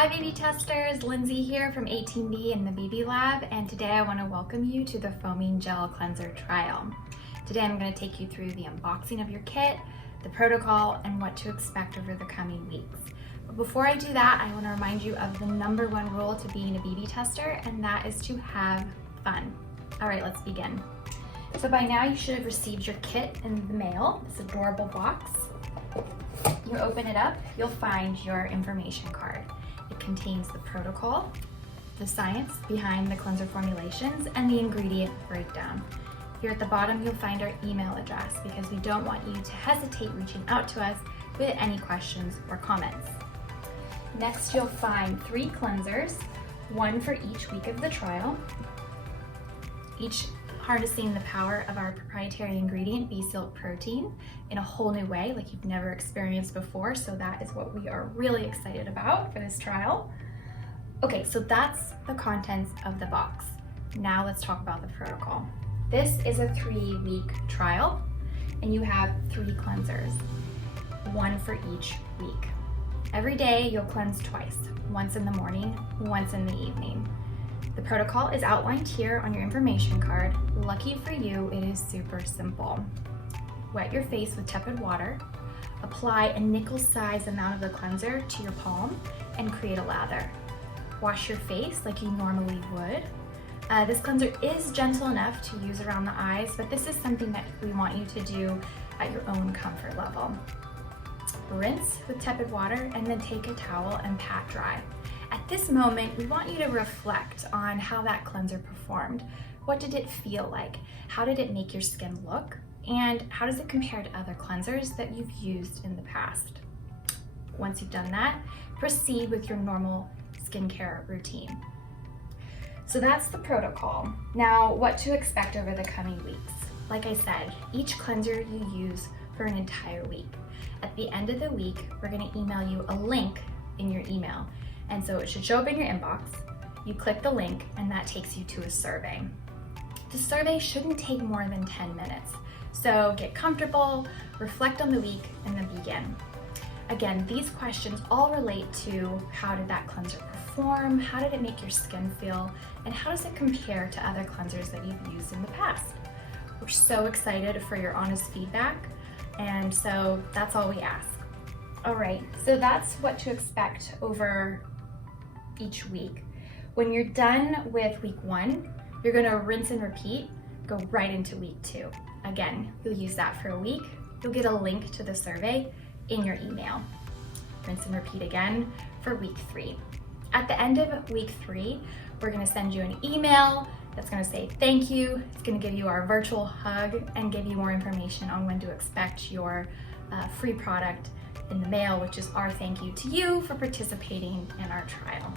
Hi Beebe Testers, Lindsay here from 18B in the Beebe Lab, and today I want to welcome you to the Foaming Gel Cleanser trial. Today I'm going to take you through the unboxing of your kit, the protocol, and what to expect over the coming weeks. But before I do that, I want to remind you of the #1 rule to being a Beebe tester, and that is to have fun. All right, let's begin. So by now you should have received your kit in the mail, this adorable box. You open it up, you'll find your information card. It contains the protocol, the science behind the cleanser formulations, and the ingredient breakdown. Here at the bottom, you'll find our email address because we don't want you to hesitate reaching out to us with any questions or comments. Next, you'll find 3 cleansers, 1 for each week of the trial, each harnessing the power of our proprietary ingredient, Bee-Silk protein, in a whole new way like you've never experienced before. So that is what we are really excited about for this trial. Okay, so that's the contents of the box. Now let's talk about the protocol. This is a 3-week trial, and you have 3 cleansers, 1 for each week. Every day you'll cleanse twice, once in the morning, once in the evening. The protocol is outlined here on your information card. Lucky for you, it is super simple. Wet your face with tepid water, apply a nickel-sized amount of the cleanser to your palm, and create a lather. Wash your face like you normally would. This cleanser is gentle enough to use around the eyes, but this is something that we want you to do at your own comfort level. Rinse with tepid water and then take a towel and pat dry. At this moment, we want you to reflect on how that cleanser performed. What did it feel like? How did it make your skin look? And how does it compare to other cleansers that you've used in the past? Once you've done that, proceed with your normal skincare routine. So that's the protocol. Now, what to expect over the coming weeks. Like I said, each cleanser you use for an entire week. At the end of the week, we're gonna email you a link in your email. And so it should show up in your inbox. You click the link and that takes you to a survey. The survey shouldn't take more than 10 minutes. So get comfortable, reflect on the week, and then begin. Again, these questions all relate to how did that cleanser perform, how did it make your skin feel, and how does it compare to other cleansers that you've used in the past? We're so excited for your honest feedback, and so that's all we ask. All right, so that's what to expect over each week. When you're done with week 1, you're gonna rinse and repeat, go right into week 2. Again, you'll use that for a week. You'll get a link to the survey in your email. Rinse and repeat again for week 3. At the end of week 3, we're gonna send you an email that's gonna say thank you. It's gonna give you our virtual hug and give you more information on when to expect your free product in the mail, which is our thank you to you for participating in our trial.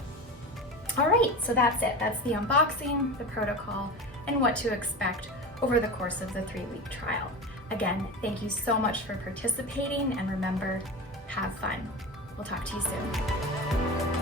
All right, so that's it. That's the unboxing, the protocol, and what to expect over the course of the 3-week trial. Again, thank you so much for participating, and remember, have fun. We'll talk to you soon.